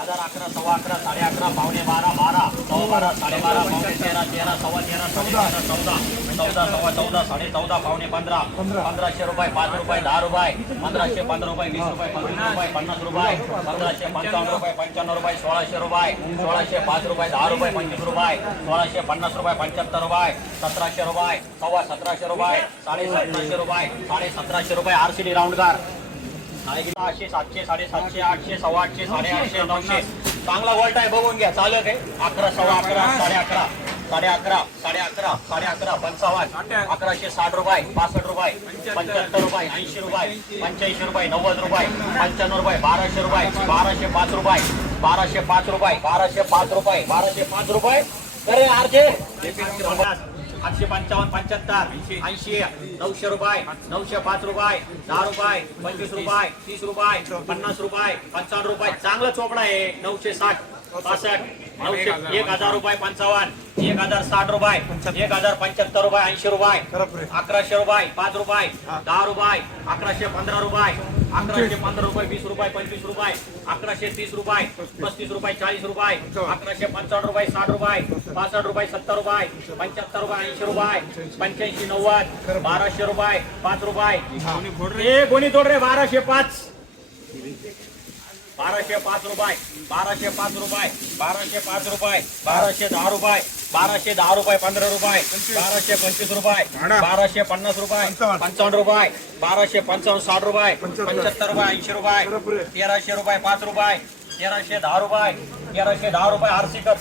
हजार 11, सव्वा 11, साडे 11, पावणे 12, 12, सव्वा 12, साडे 12, पावणे 13, 13, सव्वा 13, साडे 13, 14, 14, सव्वा 14, साडे 14, पावणे 15, 1500 रुपये, 5 रुपये, 10 रुपये, 1500, 15 रुपये, 20 रुपये, 25 रुपये, 50 रुपये, 1555 रुपये, 55 रुपये, 1600 रुपये, 1600, 5 रुपये, 10 रुपये, 25 रुपये, 1650 रुपये, 75 रुपये, 1700 रुपये, सव्वा 1700 रुपये, साडे 1700 रुपये, साडे 1700 रुपये, आरसीडी राऊंडकार 800, 700, 750, 800, सव्वा 800, 850, 900. चांगला वॉल्ट आहे, बघून घ्या. चालक आहे 11, सव्वा 11, साडे 11, साडे 11, साडे 11, साडे 11, 55, 1160 रुपये, 65 रुपये, 75 रुपये, 80 रुपये, 85 रुपये, 90 रुपये, 95 रुपये, 1200 रुपये, 1205 रुपये, 1205 रुपये, 1205 रुपये, 1205 रुपये. अरे आरचे 855, 75, 80, 900 रुपये, 905 रुपये, 10 रुपये, 25 रुपये, 30 रुपये, 50 रुपये, 55 रुपये. चांगला चोपडा आहे. 960, 65, 900, 1000 रुपये, 55, 1060 रुपये, 1075 रुपये, 80 रुपये, 1100 रुपये, 5 रुपये, 10 रुपये, 1115 रुपये, 1115 रुपये, 20 रुपये, 25 रुपये, 1130 रुपये, 35 रुपये, 40 रुपये, 1155 रुपये, 60 रुपये, 65 रुपये, 70 रुपये, 75 रुपये, 80 रुपये, 85, 90, 1200 रुपये, 5 रुपये. कोणी तोड रे 1205, 1205 रुपये, 1205 रुपये, 1205 रुपये, 1210 रुपये, 1210 रुपये, 15 रुपये, 1225 रुपये, 1250 रुपये, 55 रुपये, 1255, 60 रुपये, 75 रुपये, 80 रुपये, 1300 रुपये, 5 रुपये, 1310 रुपये, 1310 रुपये. आरसी कर